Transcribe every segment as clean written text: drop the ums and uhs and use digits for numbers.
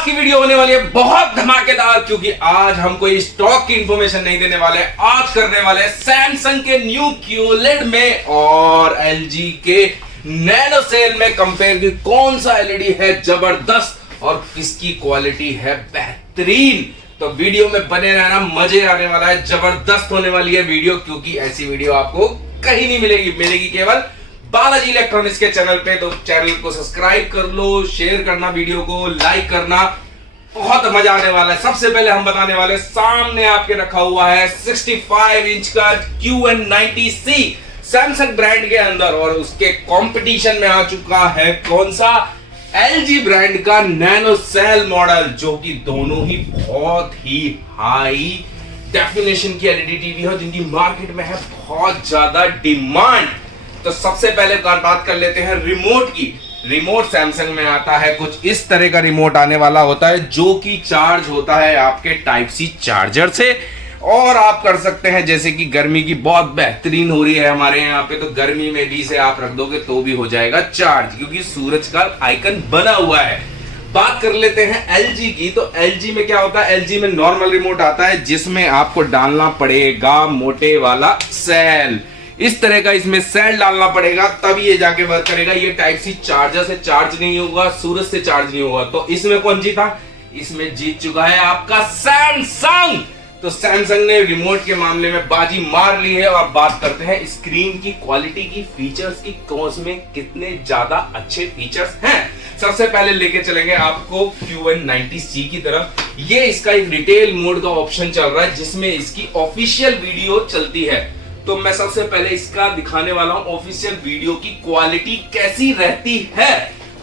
आज की वीडियो होने वाली है बहुत धमाकेदार, क्योंकि आज हम कोई स्टॉक की इंफॉर्मेशन नहीं देने वाले। आज करने वाले सैमसंग के न्यू क्यूलेड में और एलजी के नैनो सेल में कंपेयर की कौन सा एलईडी है जबरदस्त और किसकी क्वालिटी है बेहतरीन। तो वीडियो में बने रहना, मजे आने वाला है, जबरदस्त होने वाली है वीडियो, क्योंकि ऐसी वीडियो आपको कहीं नहीं मिलेगी केवल बालाजी इलेक्ट्रॉनिक्स के चैनल पे। तो चैनल को सब्सक्राइब कर लो, शेयर करना, वीडियो को लाइक करना, बहुत मजा आने वाला है। सबसे पहले हम बताने वाले, सामने आपके रखा हुआ है 65 इंच का QN90C सैमसंग ब्रांड के अंदर, और उसके कंपटीशन में आ चुका है कौन सा, LG ब्रांड का नैनो सेल मॉडल, जो कि दोनों ही बहुत ही हाई डेफिनेशन की एलईडी टीवी है, जिनकी मार्केट में है बहुत ज्यादा डिमांड। तो सबसे पहले बात कर लेते हैं रिमोट की। रिमोट सैमसंग में आता है कुछ इस तरह का रिमोट आने वाला होता है, जो कि चार्ज होता है आपके टाइप सी चार्जर से, और आप कर सकते हैं, जैसे कि गर्मी की बहुत बेहतरीन हो रही है हमारे यहाँ पे, तो गर्मी में भी इसे आप रख दोगे तो भी हो जाएगा चार्ज, क्योंकि सूरज का आइकन बना हुआ है। बात कर लेते हैं LG की। तो LG में क्या होता है, LG में नॉर्मल रिमोट आता है, जिसमें आपको डालना पड़ेगा मोटे वाला सेल। इस तरह का इसमें सेल डालना पड़ेगा, तब ये जाके वर्क करेगा। ये टाइप सी चार्जर से चार्ज नहीं होगा, सूरज से चार्ज नहीं होगा। तो इसमें कौन जीता, इसमें जीत चुका है आपका सैमसंग। तो सैमसंग ने रिमोट के मामले में बाजी मार ली है। और बात करते हैं स्क्रीन की क्वालिटी की, फीचर्स की, कौन में कितने ज्यादा अच्छे फीचर्स हैं। सबसे पहले लेके चलेंगे आपको QN90C की तरफ। ये इसका एक डिटेल मोड का ऑप्शन चल रहा है, जिसमें इसकी ऑफिशियल वीडियो चलती है। तो मैं सबसे पहले इसका दिखाने वाला हूं ऑफिशियल वीडियो की क्वालिटी कैसी रहती है।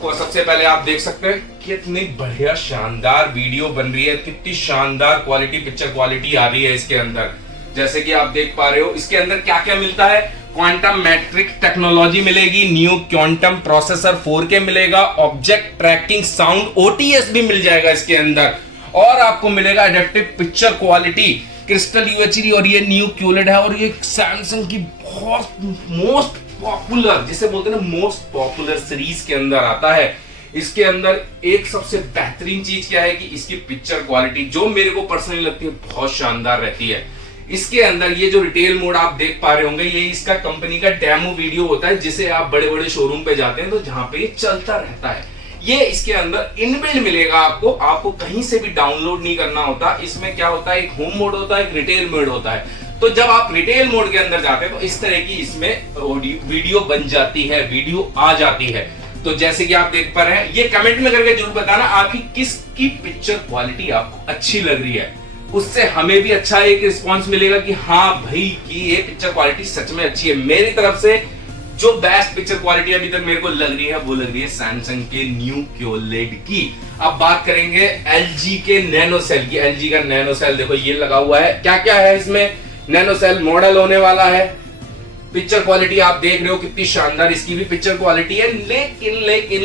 और सबसे पहले आप देख सकते हैं कितनी बढ़िया शानदार वीडियो बन रही है, कितनी शानदार क्वालिटी, पिक्चर क्वालिटी आ रही है इसके अंदर। जैसे कि आप देख पा रहे हो, इसके अंदर क्या क्या मिलता है, क्वांटम मैट्रिक्स टेक्नोलॉजी मिलेगी, न्यू क्वांटम प्रोसेसर 4K मिलेगा, ऑब्जेक्ट ट्रैकिंग साउंड OTS भी मिल जाएगा इसके अंदर, और आपको मिलेगा adaptive picture quality, crystal UHD, और ये न्यू क्यूलेड है। और ये सैमसंग की बहुत मोस्ट पॉपुलर, जिसे बोलते हैं ना मोस्ट पॉपुलर सीरीज के अंदर आता है। इसके अंदर एक सबसे बेहतरीन चीज क्या है कि इसकी पिक्चर क्वालिटी, जो मेरे को पर्सनली लगती है, बहुत शानदार रहती है। इसके अंदर ये जो रिटेल मोड आप देख पा रहे होंगे, ये इसका कंपनी का डेमो वीडियो होता है, जिसे आप बड़े बड़े शोरूम पे जाते हैं तो जहां पे ये चलता रहता है। ये इसके अंदर इनबिल्ट मिलेगा आपको कहीं से भी डाउनलोड नहीं करना होता। इसमें क्या होता है, एक होम मोड होता है, एक रिटेल मोड होता है। तो जब आप रिटेल मोड के अंदर जाते हैं तो इस तरह की इसमें वीडियो बन जाती है, वीडियो आ जाती है। तो जैसे कि आप देख पा रहे हैं, ये कमेंट में करके जरूर बताना आपकी किसकी पिक्चर क्वालिटी आपको अच्छी लग रही है। उससे हमें भी अच्छा एक रिस्पॉन्स मिलेगा कि हाँ भाई कि ये पिक्चर क्वालिटी सच में अच्छी है। मेरी तरफ से जो बेस्ट पिक्चर क्वालिटी अभी तक मेरे को लग रही है, वो लग रही है सैमसंग के न्यू क्यूलेड की। अब बात करेंगे LG के नैनो सेल की। LG का नैनो सेल देखो ये लगा हुआ है, क्या क्या है इसमें, नैनो सेल मॉडल होने वाला है। पिक्चर क्वालिटी आप देख रहे हो कितनी शानदार इसकी भी पिक्चर क्वालिटी है,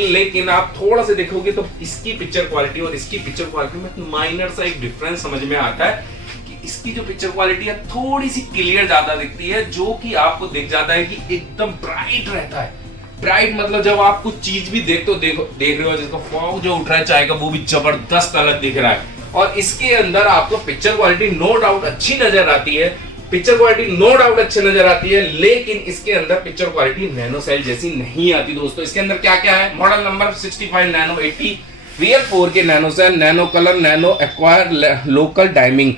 लेकिन आप थोड़ा सा देखोगे तो इसकी पिक्चर क्वालिटी और इसकी पिक्चर क्वालिटी में माइनर सा एक डिफरेंस समझ में आता है कि इसकी जो पिक्चर क्वालिटी है थोड़ी सी क्लियर ज्यादा दिखती है, जो कि आपको दिख जाता है कि एकदम ब्राइट रहता है। ब्राइट मतलब जब आप कुछ चीज भी देख रहे हो, जिसका फॉग जो उठ रहा है चाय का, वो भी जबरदस्त अलग दिख रहा है। और इसके अंदर आपको पिक्चर क्वालिटी नो डाउट अच्छी नजर आती है, पिक्चर क्वालिटी नो डाउट अच्छी नजर आती है, लेकिन इसके अंदर पिक्चर क्वालिटी नैनो सेल जैसी नहीं आती दोस्तों। इसके अंदर क्या क्या है, model number 65 nano 80 real 4K nano cell, nano colour, nano acquire local timing,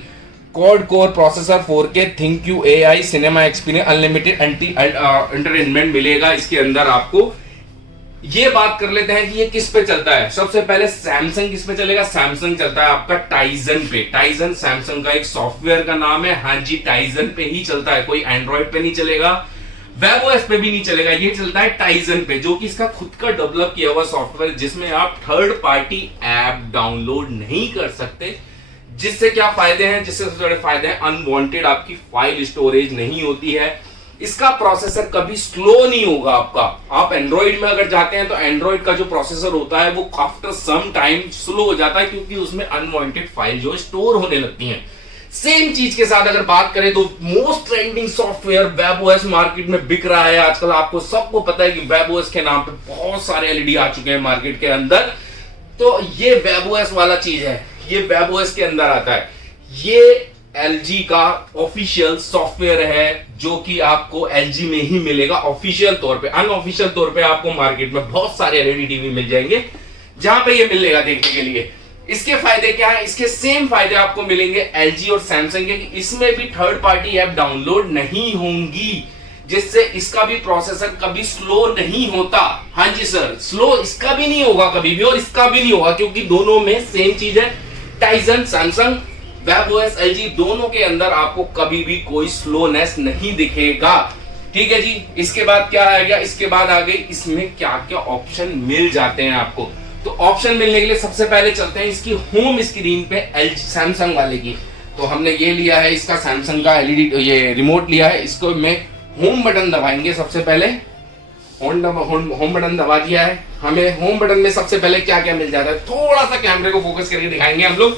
quad core processor 4K, ThinQ AI, cinema experience, unlimited entertainment मिलेगा इसके अंदर आपको। ये बात कर लेते हैं कि ये किस पे चलता है। सबसे पहले सैमसंग किस पे चलेगा, सैमसंग चलता है आपका टाइजन पे। टाइजन सैमसंग का एक सॉफ्टवेयर का नाम है, हाँ जी टाइजन पे ही चलता है, कोई एंड्रॉइड पे नहीं चलेगा, वेबओएस पे भी नहीं चलेगा, ये चलता है टाइजन पे, जो कि इसका खुद का डेवलप किया हुआ सॉफ्टवेयर, जिसमें आप थर्ड पार्टी ऐप डाउनलोड नहीं कर सकते। जिससे क्या फायदे हैं, जिससे सबसे बड़े फायदे हैं, अनवांटेड आपकी फाइल स्टोरेज नहीं होती है, इसका प्रोसेसर कभी स्लो नहीं होगा आपका। आप एंड्रॉइड में अगर जाते हैं तो एंड्रॉइड का जो प्रोसेसर होता है वो आफ्टर सम टाइम स्लो हो जाता है, क्योंकि उसमें अनवांटेड फाइल जो स्टोर होने लगती हैं। सेम चीज के साथ अगर बात करें तो most trending software webOS market में बिक रहा है आजकल। आपको सबको पता है कि वेबओएस के नाम पे बहुत सारे एलईडी आ चुके हैं मार्केट के अंदर। तो ये वेबओएस वाला चीज है, ये वेबओएस के अंदर आता है। ये LG का ऑफिशियल सॉफ्टवेयर है जो कि आपको LG में ही मिलेगा ऑफिशियल तौर पे। अनऑफिशियल तौर पे आपको मार्केट में बहुत सारे LED टीवी मिल जाएंगे जहां पे ये मिलेगा देखने के लिए। इसके फायदे क्या है? इसके सेम फायदे आपको मिलेंगे LG और सैमसंग के, कि इसमें भी थर्ड पार्टी ऐप डाउनलोड नहीं होंगी, जिससे इसका भी प्रोसेसर कभी स्लो नहीं होता। हाँ जी सर, स्लो इसका भी नहीं होगा कभी भी, और इसका भी नहीं होगा, क्योंकि दोनों में सेम चीज है। टाइजन सैमसंग, वेबओएस LG, दोनों के अंदर आपको कभी भी कोई स्लोनेस नहीं दिखेगा। ठीक है जी। इसके बाद क्या आ गया? इसके बाद आ गई इसमें क्या क्या ऑप्शन मिल जाते हैं आपको। तो ऑप्शन मिलने के लिए सबसे पहले चलते हैं इसकी होम स्क्रीन पे, LG सैमसंग वाले की। तो हमने ये लिया है इसका सैमसंग का LED ये रिमोट लिया है। इसको में होम बटन दबाएंगे सबसे पहले। होम बटन दबा दिया है। हमें होम बटन में सबसे पहले क्या क्या मिल जाता है, थोड़ा सा कैमरे को फोकस करके दिखाएंगे हम लोग।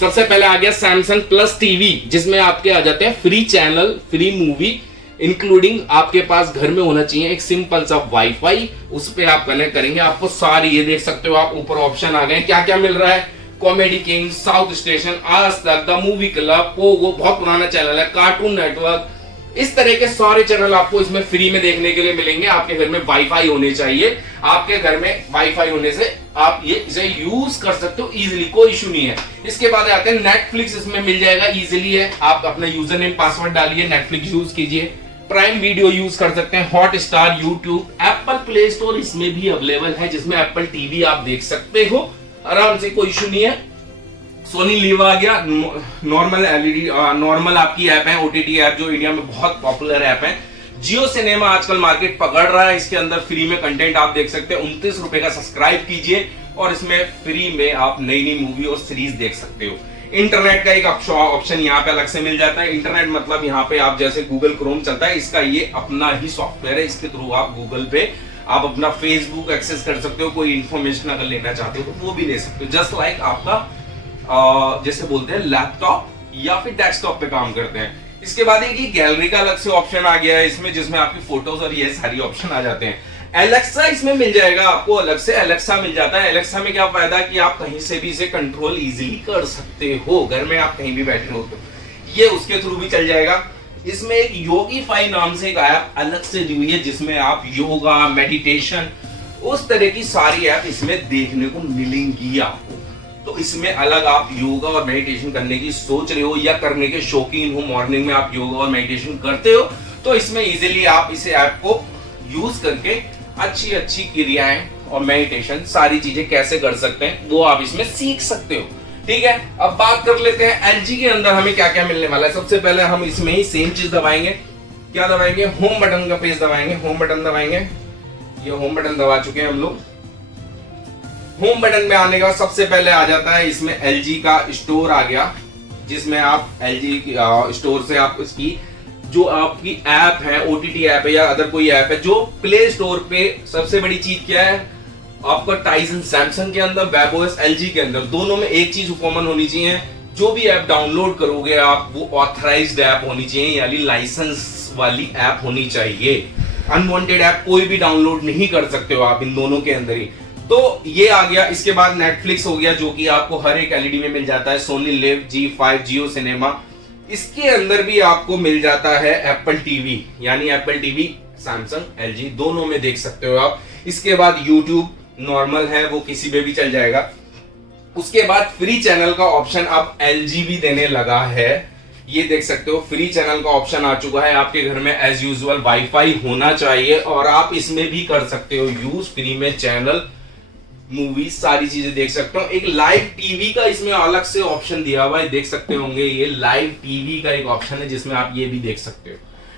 सबसे पहले आ गया सैमसंग प्लस टीवी, जिसमें आपके आ जाते हैं free channel, free movie, including आपके पास घर में होना चाहिए एक सिंपल सा वाईफाई। उस पे आप कनेक्ट करेंगे, आपको सारी ये देख सकते हो आप, ऊपर ऑप्शन आ गए क्या क्या मिल रहा है। कॉमेडी किंग, साउथ स्टेशन, आज तक, द मूवी क्लब, पोगो बहुत पुराना चैनल है, कार्टून नेटवर्क, इस तरह के सारे चैनल आपको इसमें फ्री में देखने के लिए मिलेंगे। आपके घर में वाईफाई होने चाहिए। आपके घर में वाईफाई होने से आप ये इसे यूज कर सकते हो इजीली, कोई इशू नहीं है। इसके बाद आते हैं नेटफ्लिक्स, इसमें मिल जाएगा इजीली है। आप अपना यूजर नेम पासवर्ड डालिए, नेटफ्लिक्स यूज कीजिए। प्राइम वीडियो यूज कर सकते हैं, Hotstar, YouTube, Apple play store इसमें भी अवेलेबल है, जिसमें एप्पल टीवी आप देख सकते हो आराम से, कोई इशू नहीं है। सोनी लिव आ गया, नॉर्मल LED, नॉर्मल आपकी ऐप है, OTT ऐप जो इंडिया में बहुत पॉपुलर ऐप है। जियो सिनेमा आजकल मार्केट पकड़ रहा है, इसके अंदर फ्री में कंटेंट आप देख सकते हैं। 29 रुपए का सब्सक्राइब कीजिए और इसमें फ्री में आप नई नई मूवी और सीरीज देख सकते हो। इंटरनेट का एक ऑप्शन यहाँ पे अलग से मिल जाता है। इंटरनेट मतलब यहाँ पे आप जैसे गूगल क्रोम चलता है, इसका ये अपना ही सॉफ्टवेयर है। इसके थ्रू आप गूगल पे आप अपना फेसबुक एक्सेस कर सकते हो, कोई इंफॉर्मेशन अगर लेना चाहते हो तो वो भी ले सकते हो। जस्ट लाइक आपका जैसे बोलते हैं लैपटॉप या फिर डेस्कटॉप पे काम करते हैं। इसके बाद एक गैलरी का अलग से ऑप्शन आ गया है इसमें, जिसमें आपकी फोटोज और ये सारी ऑप्शन आ जाते हैं। एलेक्सा इसमें मिल जाएगा आपको, अलग से एलेक्सा मिल जाता है। एलेक्सा में क्या फायदा कि आप कहीं से भी इसे कंट्रोल इजीली कर सकते हो, घर में आप कहीं भी बैठे हो तो ये उसके थ्रू भी चल जाएगा। इसमें एक योगीफाई नाम से एक ऐप अलग से दी हुई है, जिसमें आप योगा, मेडिटेशन, उस तरह की सारी ऐप इसमें देखने को मिलेंगी आपको। तो इसमें अलग आप योगा और मेडिटेशन करने की सोच रहे हो या करने के शौकीन हो, मॉर्निंग में आप योगा और मेडिटेशन करते हो, तो इसमें इजीली आप इस ऐप को यूज करके अच्छी अच्छी क्रियाएं और मेडिटेशन सारी चीजें कैसे कर सकते हैं वो आप इसमें सीख सकते हो। ठीक है, अब बात कर लेते हैं LG के अंदर हमें क्या क्या मिलने वाला है। सबसे पहले हम इसमें ही सेम चीज दबाएंगे। क्या दबाएंगे? होम बटन का पेज दबाएंगे। होम बटन दबाएंगे, ये होम बटन दबा चुके हैं हम लोग। होम बटन में आने के बाद सबसे पहले आ जाता है इसमें LG का स्टोर आ गया, जिसमें आप LG स्टोर से आप इसकी जो आपकी ऐप है, OTT ऐप है या अदर कोई ऐप है, जो प्ले स्टोर पे सबसे बड़ी चीज क्या है आपका, टाइजन सैमसंग के अंदर, वेबओएस LG के अंदर, दोनों में एक चीज कॉमन होनी चाहिए, जो भी ऐप डाउनलोड करोगे आप वो ऑथराइज्ड ऐप होनी चाहिए, यानी लाइसेंस वाली ऐप होनी चाहिए। अनवांटेड ऐप कोई भी डाउनलोड नहीं कर सकते हो आप इन दोनों के अंदर ही। तो ये आ गया। इसके बाद नेटफ्लिक्स हो गया, जो कि आपको हर एक LED में मिल जाता है। सोनी लिव, G5, जियो सिनेमा, इसके अंदर भी आपको मिल जाता है एप्पल टीवी, यानी एप्पल टीवी सैमसंग LG दोनों में देख सकते हो आप। इसके बाद यूट्यूब नॉर्मल है, वो किसी पे भी चल जाएगा। उसके बाद फ्री चैनल का ऑप्शन अब LG भी देने लगा है, ये देख सकते हो फ्री चैनल का ऑप्शन आ चुका है। आपके घर में एज यूजुअल वाईफाई होना चाहिए और आप इसमें भी कर सकते हो यूज, फ्री में चैनल, मूवी, सारी चीजें देख सकते हो। एक लाइव टीवी का इसमें अलग से ऑप्शन दिया हुआ है, देख सकते होंगे, ये लाइव टीवी का एक ऑप्शन है जिसमें आप ये भी देख सकते हो।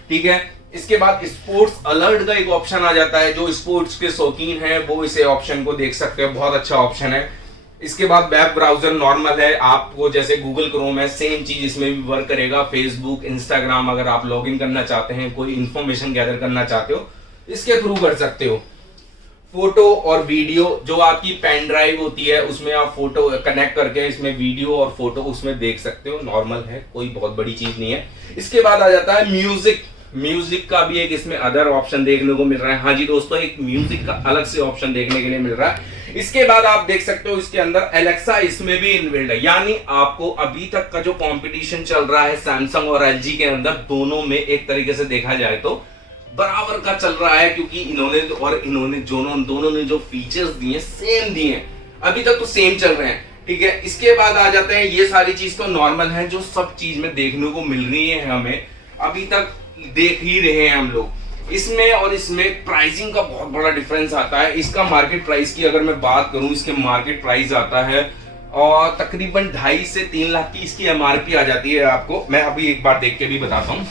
ठीक है, इसके बाद स्पोर्ट्स अलर्ट का एक ऑप्शन आ जाता है, जो स्पोर्ट्स के शौकीन हैं वो इसे ऑप्शन को देख सकते हैं, बहुत अच्छा ऑप्शन है। इसके बाद वेब ब्राउजर नॉर्मल है, आपको जैसे गूगल क्रोम है सेम चीज इसमें भी वर्क करेगा। फेसबुक, इंस्टाग्राम अगर आप लॉगिन करना चाहते हैं, कोई इंफॉर्मेशन गैदर करना चाहते हो, इसके थ्रू कर सकते हो। फोटो और वीडियो, जो आपकी पेन ड्राइव होती है उसमें आप फोटो कनेक्ट करके इसमें वीडियो और फोटो उसमें देख सकते हो, नॉर्मल है, कोई बहुत बड़ी चीज नहीं है। इसके बाद आ जाता है म्यूजिक। म्यूजिक का भी एक इसमें अदर ऑप्शन देखने को मिल रहा है। हाँ जी दोस्तों, एक म्यूजिक का अलग से ऑप्शन देखने के लिए मिल रहा है। इसके बाद आप देख सकते हो इसके अंदर एलेक्सा इसमें भी इनबिल्ड है, यानी आपको अभी तक का जो कंपटीशन चल रहा है सैमसंग और एलजी के अंदर, दोनों में एक तरीके से देखा जाए तो बराबर का चल रहा है, क्योंकि इन्होंने दोनों ने जो फीचर्स दिए सेम दिए, अभी तक तो सेम चल रहे हैं। ठीक है, इसके बाद आ जाते हैं, ये सारी चीज तो नॉर्मल है जो सब चीज में देखने को मिल रही है, हमें अभी तक देख ही रहे हैं हम लोग। इसमें और इसमें प्राइसिंग का बहुत बड़ा डिफरेंस आता है। इसका मार्केट प्राइस की अगर मैं बात करूं, इसके मार्केट प्राइस आता है और तकरीबन 2.5 से 3 लाख की इसकी एमआरपी आ जाती है। आपको मैं अभी एक बार देख के भी बताता हूं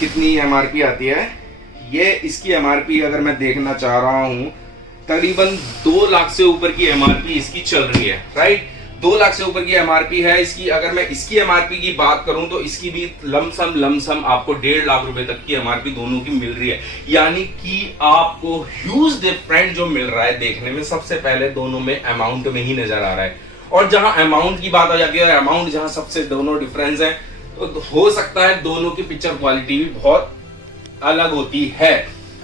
कितनी एमआरपी आती है। ये इसकी एमआरपी अगर मैं देखना चाह रहा हूं, तकरीबन 2 लाख से ऊपर की एमआरपी इसकी चल रही है, राइट। 2 लाख से ऊपर की एमआरपी है इसकी। अगर मैं इसकी एमआरपी की बात करूं तो इसकी भी लमसम आपको 1.5 लाख रुपए तक की एमआरपी दोनों की मिल रही है, यानी कि आपको ह्यूज डिफरेंट जो मिल रहा है देखने में, सबसे पहले दोनों में अमाउंट में ही नजर आ रहा है। और जहां अमाउंट की बात आ जाती है, अमाउंट जहां सबसे दोनों डिफरेंस है, तो हो सकता है दोनों की पिक्चर क्वालिटी भी बहुत अलग होती है।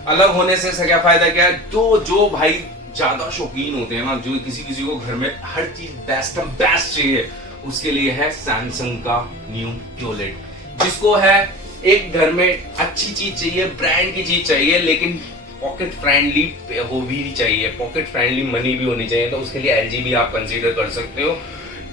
अलग होने से क्या फायदा क्या है, जो भाई ज्यादा शौकीन होते हैं ना, जो किसी को घर में हर चीज बेस्ट चाहिए, उसके लिए है सैमसंग का न्यू क्यूलेट। जिसको है एक घर में अच्छी चीज चाहिए, ब्रांड की चीज चाहिए, लेकिन पॉकेट फ्रेंडली हो भी चाहिए, पॉकेट फ्रेंडली मनी भी होनी चाहिए, तो उसके लिए एलजी भी आप कंसीडर कर सकते हो।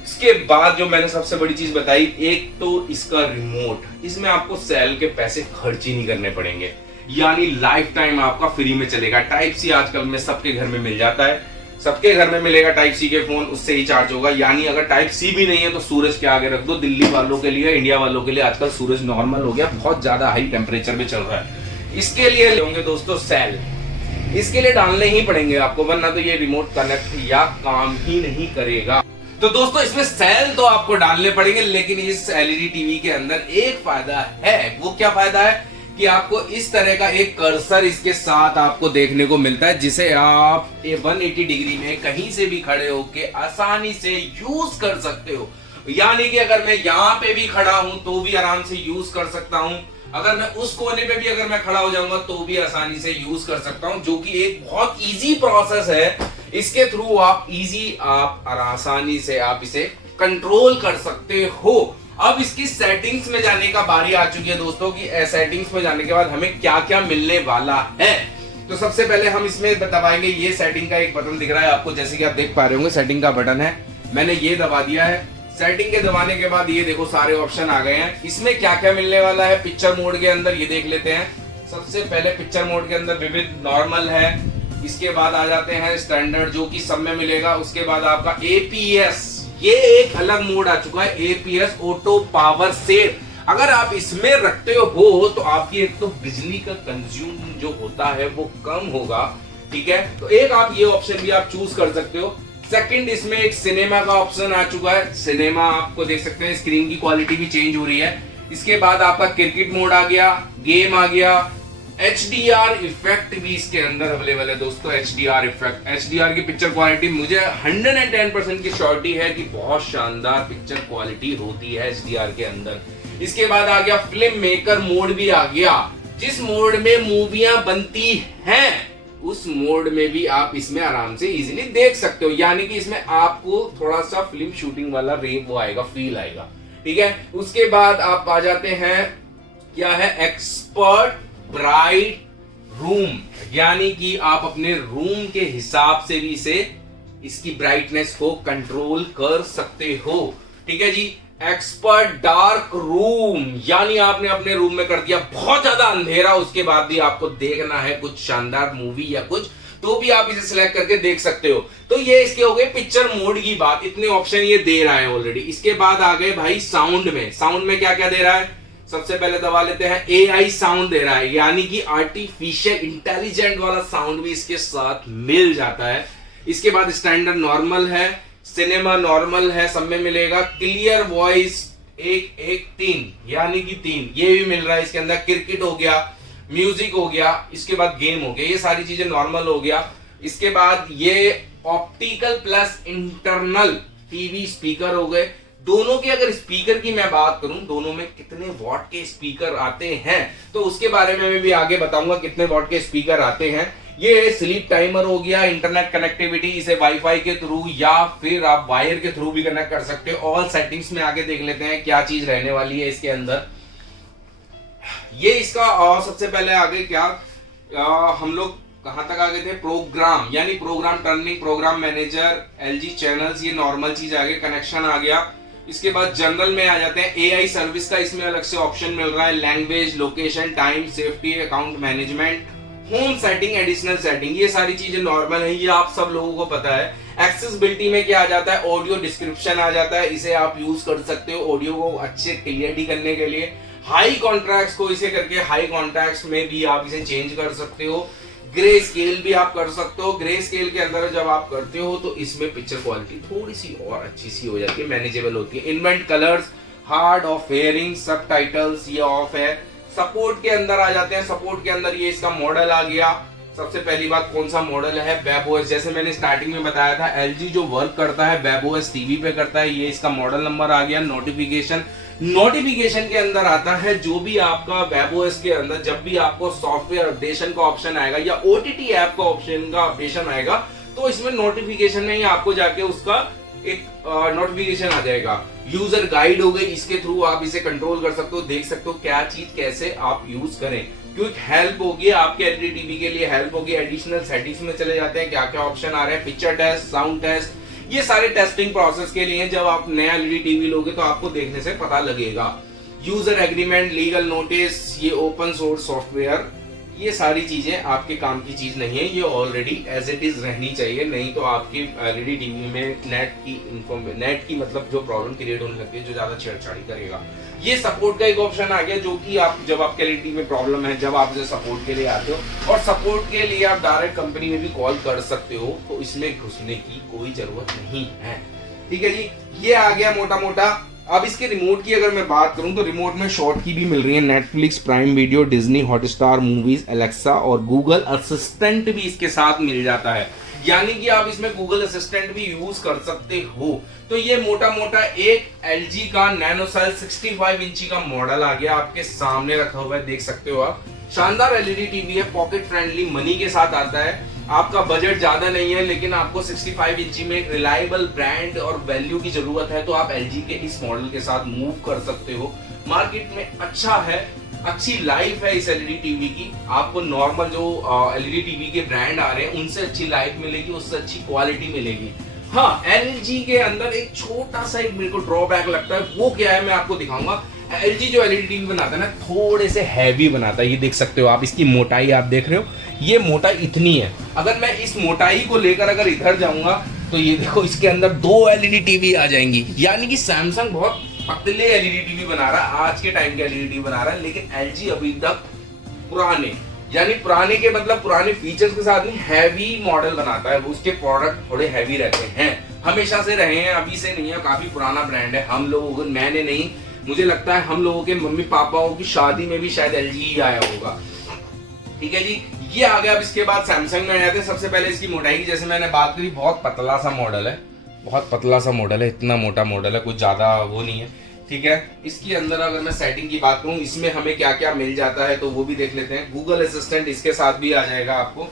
इसके बाद जो मैंने सबसे बड़ी चीज बताई, एक तो इसका रिमोट, इसमें आपको सेल के पैसे खर्च ही नहीं करने पड़ेंगे, यानी लाइफ टाइम आपका फ्री में चलेगा। टाइप सी आजकल में सबके घर में मिल जाता है, सबके घर में मिलेगा टाइप सी के फोन, उससे ही चार्ज होगा। यानी अगर टाइप सी भी नहीं है तो सूरज के आगे रख दो। दिल्ली वालों के लिए, इंडिया वालों के लिए आजकल सूरज नॉर्मल हो गया, बहुत ज्यादा हाई टेम्परेचर में चल रहा है। इसके लिए लेंगे दोस्तों सेल, इसके लिए डालने ही पड़ेंगे आपको, वरना तो ये रिमोट कनेक्ट या काम ही नहीं करेगा। तो दोस्तों इसमें सेल तो आपको डालने पड़ेंगे, लेकिन इस एलईडी टीवी के अंदर एक फायदा है। वो क्या फायदा है कि आपको इस तरह का एक कर्सर इसके साथ आपको देखने को मिलता है, जिसे आप 180 डिग्री में कहीं से भी खड़े होके आसानी से यूज कर सकते हो। यानी कि अगर मैं यहाँ पे भी खड़ा हूं तो भी आराम से यूज कर सकता हूं, अगर मैं उस कोने पे भी अगर मैं खड़ा हो जाऊंगा तो भी आसानी से यूज कर सकता हूं, जो कि एक बहुत इजी प्रोसेस है। इसके थ्रू आप आसानी से आप इसे कंट्रोल कर सकते हो। अब इसकी सेटिंग्स में जाने का बारी आ चुकी है दोस्तों, कि सेटिंग्स में जाने के बाद हमें क्या क्या मिलने वाला है। तो सबसे पहले हम इसमें दबाएंगे, ये सेटिंग का एक बटन दिख रहा है आपको, जैसे कि आप देख पा रहे होंगे सेटिंग का बटन है, मैंने ये दबा दिया है। सेटिंग के दबाने के बाद ये देखो सारे ऑप्शन आ गए हैं। इसमें क्या क्या मिलने वाला है पिक्चर मोड के अंदर, ये देख लेते हैं। सबसे पहले पिक्चर मोड के अंदर विविध नॉर्मल है, इसके बाद आ जाते हैं स्टैंडर्ड, जो कि सब में मिलेगा। उसके बाद आपका एपीएस, ये एक अलग मोड आ चुका है, एपीएस ऑटो पावर सेव। अगर आप इसमें रखते हो तो आपकी एक तो बिजली का कंज्यूम जो होता है वो कम होगा, ठीक है। तो एक आप ये ऑप्शन भी आप चूज कर सकते हो। सेकंड, इसमें एक सिनेमा का ऑप्शन आ चुका है, सिनेमा आपको देख सकते हैं, स्क्रीन की क्वालिटी भी चेंज हो रही है। इसके बाद आपका क्रिकेट मोड आ गया, गेम आ गया, HDR इफेक्ट भी इसके अंदर अवेलेबल है दोस्तों। HDR इफेक्ट, HDR की पिक्चर क्वालिटी मुझे 110% की श्योरिटी है कि बहुत शानदार पिक्चर क्वालिटी होती है HDR के अंदर। इसके बाद आ गया फिल्म मेकर मोड भी आ गया, जिस मोड में मूवियां बनती हैं उस मोड में भी आप इसमें आराम से इजीली देख सकते हो। यानी कि इसमें आपको थोड़ा सा फिल्म शूटिंग वाला वो आएगा, फील आएगा, ठीक है। उसके बाद आप आ जाते हैं, क्या है, एक्सपर्ट ब्राइट रूम, यानी कि आप अपने रूम के हिसाब से भी इसकी ब्राइटनेस को कंट्रोल कर सकते हो, ठीक है जी। एक्सपर्ट डार्क रूम, यानी आपने अपने रूम में कर दिया बहुत ज्यादा अंधेरा, उसके बाद भी आपको देखना है कुछ शानदार मूवी या कुछ, तो भी आप इसे सिलेक्ट करके देख सकते हो। तो ये इसके हो गए पिक्चर मोड की बात, इतने ऑप्शन ये दे रहा है ऑलरेडी। इसके बाद आ गए भाई साउंड में, साउंड में क्या क्या दे रहा है, सबसे पहले दबा लेते हैं, AI साउंड दे रहा है, यानी कि आर्टिफिशियल इंटेलिजेंट वाला साउंड भी इसके साथ मिल जाता है। इसके बाद स्टैंडर्ड नॉर्मल है, सिनेमा नॉर्मल है, सब में मिलेगा। क्लियर वॉइस 113 यानी कि 3, ये भी मिल रहा है इसके अंदर। क्रिकेट हो गया, म्यूजिक हो गया, इसके बाद गेम हो गया, ये सारी चीजें नॉर्मल हो गया। इसके बाद ये optical plus internal TV speaker हो गए। दोनों के अगर स्पीकर की मैं बात करूं, दोनों में कितने वॉट के स्पीकर आते हैं तो उसके बारे में मैं भी आगे बताऊंगा कितने वॉट के स्पीकर आते हैं। ये स्लीप टाइमर हो गया, इंटरनेट कनेक्टिविटी, इसे वाईफाई के थ्रू या फिर आप वायर के थ्रू भी कनेक्ट कर सकते हो। ऑल सेटिंग्स में आगे देख लेते हैं क्या चीज रहने वाली है इसके अंदर। ये इसका सबसे पहले आगे क्या हम लोग कहां तक आ गए थे, प्रोग्राम यानी programme turning, programme manager, LG channels, ये नॉर्मल चीज आ गई, कनेक्शन आ गया। इसके बाद जनरल में आ जाते हैं, एआई सर्विस का इसमें अलग से ऑप्शन मिल रहा है, language, location, time, safety, account management, home setting, additional setting, ये सारी चीजें नॉर्मल है, ये आप सब लोगों को पता है। एक्सेसिबिलिटी में क्या आ जाता है, ऑडियो डिस्क्रिप्शन आ जाता है, इसे आप यूज कर सकते हो ऑडियो को अच्छे क्लियरिटी करने के लिए। हाई कॉन्ट्रैक्ट्स को इसे करके हाई कॉन्ट्रैक्ट्स में भी आप इसे चेंज कर सकते हो। ग्रे स्केल भी आप कर सकते हो। ग्रे स्केल के अंदर जब आप करते हो तो इसमें पिक्चर क्वालिटी थोड़ी सी और अच्छी सी हो जाती है, मैनेजेबल होती है। Invent colours, hard of hearing, सब टाइटल्स ये ऑफ है। सपोर्ट के अंदर आ जाते हैं, सपोर्ट के अंदर ये इसका मॉडल आ गया। सबसे पहली बात कौन सा मॉडल है, वेबओएस, जैसे मैंने स्टार्टिंग में बताया था एलजी जो वर्क करता है वेबओएस टीवी पे करता है, ये इसका मॉडल नंबर आ गया। नोटिफिकेशन के अंदर आता है जो भी आपका वेबओएस के अंदर जब भी आपको सॉफ्टवेयर अपडेशन का ऑप्शन आएगा या ओटीटी ऐप का ऑप्शन का अपडेशन आएगा तो इसमें नोटिफिकेशन में ही आपको जाके उसका एक नोटिफिकेशन आ जाएगा। यूजर गाइड हो गई, इसके थ्रू आप इसे कंट्रोल कर सकते हो, देख सकते हो क्या चीज कैसे आप यूज करें। क्विक हेल्प होगी आपके एलईडी टीवी के लिए, हेल्प होगी। एडिशनल सेटिंग्स में चले जाते हैं, क्या क्या ऑप्शन आ रहे हैं, पिक्चर टेस्ट, साउंड टेस्ट, ये सारे टेस्टिंग प्रोसेस के लिए जब आप नया एलईडी टीवी लोगे तो आपको देखने से पता लगेगा। यूजर एग्रीमेंट, लीगल नोटिस, ये ओपन सोर्स सॉफ्टवेयर, ये सारी चीजें आपके काम की चीज नहीं है, ये ऑलरेडी एज इट इज रहनी चाहिए, नहीं तो आपकी एलईडी टीवी में नेट की मतलब जो प्रॉब्लम क्रिएट होने लगती है, जो ज्यादा छेड़छाड़ी करेगा। ये सपोर्ट का एक ऑप्शन आ गया जो कि आप जब आपके एलईडी में प्रॉब्लम है, जब आप इसे सपोर्ट के लिए आते हो और सपोर्ट के लिए आप डायरेक्ट कंपनी में भी कॉल कर सकते हो, तो इसमें घुसने की कोई जरूरत नहीं है। ठीक है जी, ये आ गया मोटा मोटा। अब इसके रिमोट की अगर मैं बात करूं तो रिमोट में शॉर्ट की भी मिल रही है, Netflix, prime video, Disney Hotstar, movies, Alexa और गूगल असिस्टेंट भी इसके साथ मिल जाता है, यानी कि आप इसमें गूगल असिस्टेंट भी यूज कर सकते हो। तो ये मोटा मोटा एक LG का नैनोसेल 65 इंची का मॉडल आ गया, आपके सामने रखा हुआ है, देख सकते हो आप। शानदार एलईडी टीवी है, पॉकेट फ्रेंडली, मनी के साथ आता है। आपका बजट ज्यादा नहीं है लेकिन आपको 65 इंची में रिलायबल ब्रांड और वैल्यू की जरूरत है तो आप LG के इस मॉडल के साथ मूव कर सकते हो। मार्केट में अच्छा है, अच्छी लाइफ है इस एलईडी टीवी की। आपको नॉर्मल जो एलईडी टीवी के ब्रांड आ रहे हैं उनसे अच्छी लाइफ मिलेगी, उससे अच्छी क्वालिटी मिलेगी। हाँ, LG के अंदर एक छोटा सा एक मेरे को ड्रॉबैक लगता है, वो क्या है मैं आपको दिखाऊंगा। LG जो एलईडी टीवी बनाता है ना, थोड़े से हैवी बनाता है, ये देख सकते हो आप, इसकी मोटाई आप देख रहे हो, ये मोटाई इतनी है। अगर मैं इस मोटाई को लेकर अगर इधर जाऊंगा तो ये देखो इसके अंदर 2 एलईडी टीवी आ जाएंगी, यानी कि सैमसंग बहुत पतले एलईडी टीवी बना रहा है, आज के टाइम के एलईडी टीवी बना रहा है, लेकिन LG अभी तक पुराने, यानी पुराने के मतलब पुराने फीचर्स के साथ नहीं, हैवी मॉडल बनाता है, उसके प्रोडक्ट थोड़े हैवी रहते हैं, हमेशा से रहे हैं, अभी से नहीं है, काफी पुराना ब्रांड है। हम लोगों को, मैंने नहीं, मुझे लगता है हम लोगों के मम्मी पापाओं की शादी में भी शायद LG ही आया होगा। ठीक है जी, ये आ गया। अब इसके बाद सैमसंग में आ जाते हैं। सबसे पहले इसकी मोटाई की जैसे मैंने बात करी, बहुत पतला सा मॉडल है, बहुत पतला सा मॉडल है, इतना मोटा मॉडल है, कुछ ज्यादा वो नहीं है। ठीक है, इसके अंदर अगर मैं सेटिंग की बात करूं, इसमें हमें क्या क्या मिल जाता है तो वो भी देख लेते हैं। गूगल असिस्टेंट इसके साथ भी आ जाएगा आपको,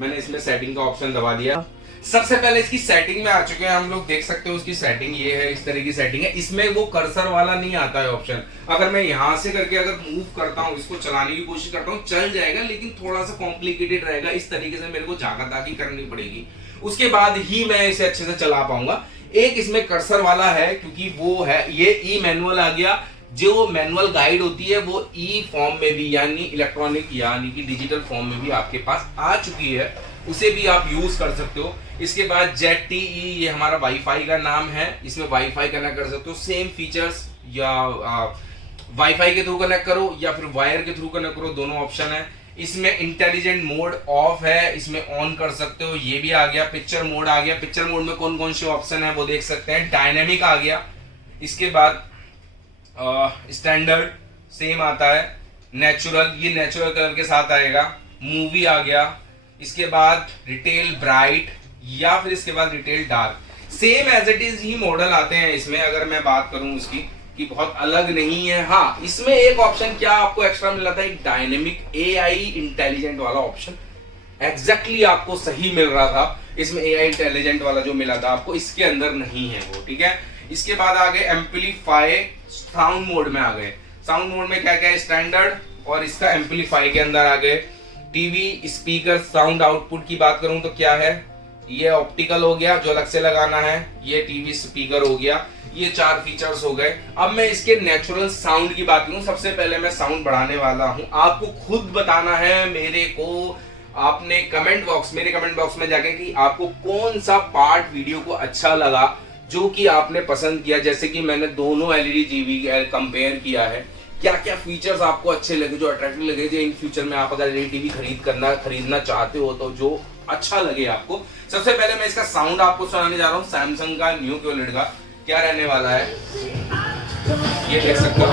मैंने इसमें सेटिंग का ऑप्शन दबा दिया। सबसे पहले इसकी सेटिंग में आ चुके हैं हम लोग, देख सकते हो उसकी सेटिंग ये है, इस तरह की सेटिंग है। इसमें वो कर्सर वाला नहीं आता है ऑप्शन, अगर मैं यहां से करके अगर मूव करता हूं, इसको चलाने की कोशिश करता हूं, चल जाएगा, लेकिन थोड़ा सा कॉम्प्लिकेटेड रहेगा, इस तरीके से मेरे को जागरदागी करनी पड़ेगी, उसके बाद ही मैं इसे अच्छे से चला पाऊंगा। एक इसमें कर्सर वाला है क्योंकि वो है, ये ई मैनुअल आ गया, जो मैनुअल गाइड होती है वो ई फॉर्म में भी, यानी इलेक्ट्रॉनिक यानी कि डिजिटल फॉर्म में भी आपके पास आ चुकी है, उसे भी आप यूज कर सकते हो। इसके बाद ZTE, ये हमारा वाईफाई का नाम है, इसमें वाईफाई कनेक्ट कर सकते हो, सेम फीचर्स, या वाईफाई के थ्रू कनेक्ट करो या फिर वायर के थ्रू कनेक्ट करो, दोनों ऑप्शन है। इसमें इंटेलिजेंट मोड ऑफ है, इसमें ऑन कर सकते हो, ये भी आ गया। पिक्चर मोड आ गया, पिक्चर मोड में कौन कौन से ऑप्शन है वो देख सकते हैं। डायनेमिक आ गया, इसके बाद स्टैंडर्ड सेम आता है, नेचुरल, ये नेचुरल कलर के साथ आएगा, मूवी आ गया, इसके बाद रिटेल ब्राइट या फिर इसके बाद retail dark, same as it is ही मॉडल आते हैं इसमें। अगर मैं बात करूं उसकी कि बहुत अलग नहीं है। हाँ, इसमें एक ऑप्शन क्या आपको एक्स्ट्रा मिल रहा था, एक डायनेमिक AI इंटेलिजेंट वाला ऑप्शन एग्जैक्टली आपको सही मिल रहा था। इसमें AI इंटेलिजेंट वाला जो मिला था आपको, इसके अंदर नहीं है वो, ठीक है। इसके बाद आ गए एम्पलीफाई, साउंड मोड में आ गए। साउंड मोड में क्या क्या है, स्टैंडर्ड, और इसका एम्पलीफाई के अंदर आ गए। टीवी स्पीकर साउंड आउटपुट की बात करूं तो क्या है, ये ऑप्टिकल हो गया जो अलग से लगाना है, ये टीवी स्पीकर हो गया, ये 4 फीचर्स हो गए। अब मैं इसके नेचुरल साउंड की बात करूं, सबसे पहले मैं साउंड बढ़ाने वाला हूं, आपको खुद बताना है मेरे को, आपने मेरे कमेंट बॉक्स में जाके कि आपको कौन सा पार्ट वीडियो को अच्छा लगा, जो कि आपने पसंद किया। जैसे कि मैंने दोनों एलईडी टीवी कंपेयर किया है, क्या क्या फीचर्स आपको अच्छे लगे, जो अट्रैक्टिव लगे, जो इन फ्यूचर में आप अगर एलईडी टीवी खरीदना चाहते हो तो जो अच्छा लगे आपको। सबसे पहले मैं इसका साउंड आपको सुनाने जा रहा हूँ, सैमसंग का न्यू QLED का क्या रहने वाला है, ये देख सकते हो।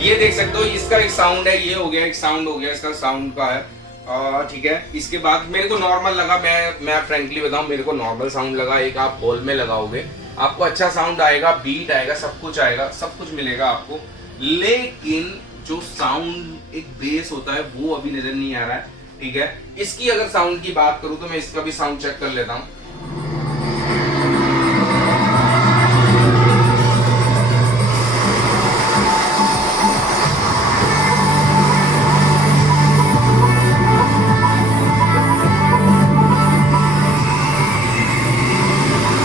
ये देख सकते हो, इसका एक साउंड है, ये हो गया, एक साउंड हो गया, इसका साउंड का है, ठीक है। इसके बाद मेरे को नॉर्मल लगा, मैं फ्रैंकली बताऊं, मेरे को नॉर्मल साउंड लगा। एक आप हॉल में लगाओगे आपको अच्छा साउंड आएगा, बीट आएगा, सब कुछ आएगा, सब कुछ मिलेगा आपको, लेकिन जो साउंड एक बेस होता है वो अभी नजर नहीं आ रहा है, ठीक है। इसकी अगर साउंड की बात करूं तो मैं इसका भी साउंड चेक कर लेता हूं।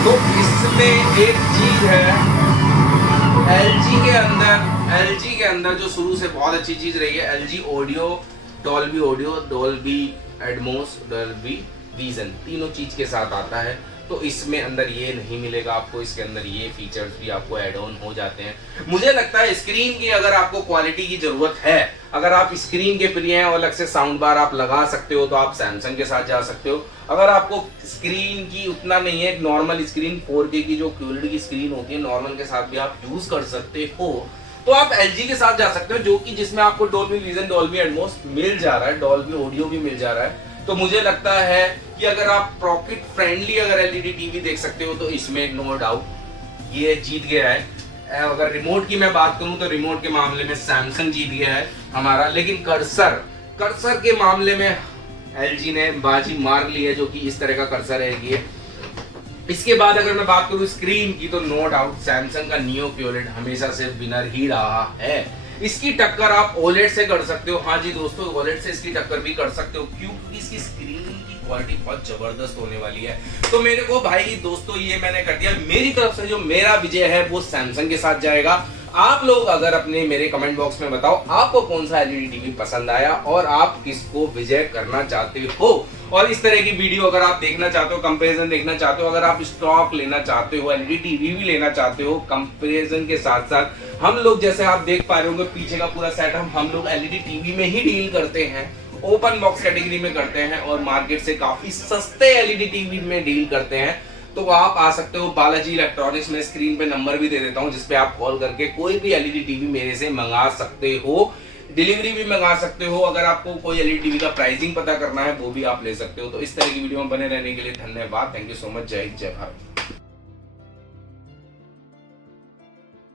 तो इसमें एक चीज है, LG के अंदर जो शुरू से बहुत अच्छी चीज रही है, LG audio, Dolby Atmos, Dolby vision, तीनों चीज के साथ आता है। तो इसमें अंदर ये नहीं मिलेगा आपको, इसके अंदर ये फीचर्स भी आपको ऐड ऑन हो जाते हैं। मुझे लगता है स्क्रीन की अगर आपको क्वालिटी की जरूरत है, अगर आप स्क्रीन के प्रिय हैं और अलग से साउंड बार आप लगा सकते हो तो आप सैमसंग के साथ जा सकते हो। अगर आपको स्क्रीन की उतना नहीं है, नॉर्मल स्क्रीन 4K की जो QLED की स्क्रीन होती है, नॉर्मल के साथ भी आप यूज कर सकते हो, तो आप LG के साथ जा सकते हो, जो कि जिसमें आपको डॉल्बी विजन, डॉल्बी एटमॉस मिल जा रहा है, डॉल्बी ऑडियो भी मिल जा रहा है। तो मुझे लगता है कि अगर आप पॉकेट फ्रेंडली अगर एलईडी टीवी देख सकते हो तो इसमें नो डाउट ये जीत गया है। अगर रिमोट की मैं बात करूं तो रिमोट के मामले में सैमसंग जीत गया है हमारा, लेकिन कर्सर के मामले में LG ने बाजी मार ली है, जो कि इस तरह का कर्सर है ये। इसके बाद अगर मैं बात करूं स्क्रीन की तो नो डाउट सैमसंग का नियो QLED हमेशा से विनर ही रहा है। इसकी टक्कर आप OLED से कर सकते हो, हाँ जी दोस्तों, OLED से इसकी टक्कर भी कर सकते हो, क्योंकि इसकी स्क्रीन की क्वालिटी बहुत जबरदस्त होने वाली है। तो मेरे को भाई दोस्तों ये मैंने कर दिया, मेरी तरफ से जो मेरा विजय है वो सैमसंग के साथ जाएगा। आप लोग अगर अपने मेरे कमेंट बॉक्स में बताओ आपको कौन सा एलईडी टीवी पसंद आया और आप किसको विजय करना चाहते हो। और इस तरह की वीडियो अगर आप देखना चाहते हो, कंपैरिजन देखना चाहते हो, अगर आप स्टॉक लेना चाहते हो, एलईडी टीवी भी लेना चाहते हो कंपैरिजन के साथ साथ, हम लोग जैसे आप देख पा रहे होंगे पीछे का पूरा सेटअप हम लोग एलईडी टीवी में ही डील करते हैं, ओपन बॉक्स कैटेगरी में करते हैं और मार्केट से काफी सस्ते एलईडी टीवी में डील करते हैं। तो आप आ सकते हो बालाजी इलेक्ट्रॉनिक्स में, स्क्रीन पे नंबर भी दे देता हूं जिसपे आप कॉल करके कोई भी एलईडी टीवी मेरे से मंगा सकते हो, डिलीवरी भी मंगा सकते हो। अगर आपको कोई एलईडी टीवी का प्राइसिंग पता करना है वो भी आप ले सकते हो। तो इस तरह की वीडियो में बने रहने के लिए धन्यवाद, थैंक यू सो मच, जय हिंद, जय भारत।